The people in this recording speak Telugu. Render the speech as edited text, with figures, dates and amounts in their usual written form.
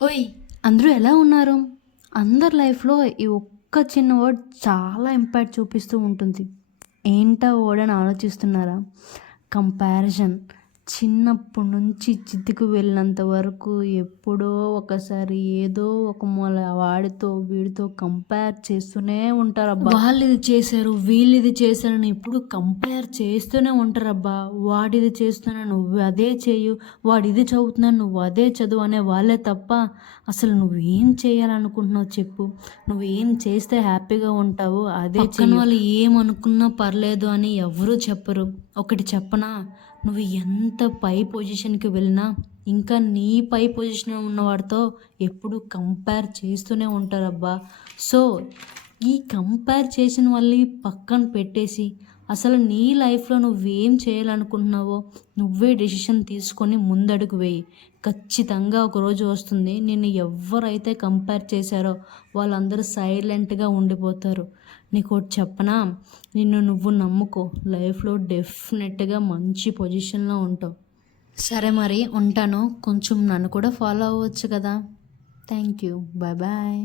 ఓయ్! అందరూ ఎలా ఉన్నారు? అందరి లైఫ్‌లో ఈ ఒక్క చిన్న వర్డ్ చాలా ఇంపాక్ట్ చూపిస్తూ ఉంటుంది. ఏంటా వర్డ్ అని ఆలోచిస్తున్నారా? కంపారిజన్. చిన్నప్పటి నుంచి చితికి వెళ్ళినంత వరకు ఎప్పుడో ఒకసారి ఏదో ఒక మూల వాడితో, వీడితో కంపేర్ చేస్తూనే ఉంటారబ్బా! వాళ్ళిది చేశారు, వీళ్ళిది చేశారని ఎప్పుడు కంపేర్ చేస్తూనే ఉంటారబ్బా! వాడిది చేస్తున్నా నువ్వు అదే చెయ్యు, వాడిది చదువుతున్నాడు నువ్వు అదే చదువు అనే వాళ్ళే తప్ప అసలు నువ్వేం చేయాలనుకుంటున్నావు చెప్పు? నువ్వేం చేస్తే హ్యాపీగా ఉంటావో అదే చెయ్యి. వాళ్ళు ఏమనుకున్నా పర్లేదు అని ఎవ్వరూ చెప్పరు. ఒకటి చెప్పనా? నువ్వు ఎంత పై పొజిషన్‌కి వెళ్ళినా ఇంకా నీ పై పొజిషన్‌లో ఉన్నవాడితో ఎప్పుడు కంపేర్ చేస్తూనే ఉంటారబ్బా! సో, ఈ కంపేర్ చేసిన వాళ్ళని పక్కన పెట్టేసి అసలు నీ లైఫ్‌లో నువ్వేం చేయాలనుకుంటున్నావో నువ్వే డెసిషన్ తీసుకొని ముందడుగు వేయి. ఖచ్చితంగా ఒకరోజు వస్తుంది నిన్ను ఎవ్వరైతే కంపేర్ చేశారో వాళ్ళందరూ సైలెంట్‌గా ఉండిపోతారు. నీకోటి చెప్పనా? నిన్ను నువ్వు నమ్ముకో. లైఫ్‌లో డెఫినెట్‌గా మంచి పొజిషన్‌లో ఉంటావు. సరే మరి ఉంటాను. కొంచెం నన్ను కూడా ఫాలో అవ్వచ్చు కదా! Thank you. Bye bye.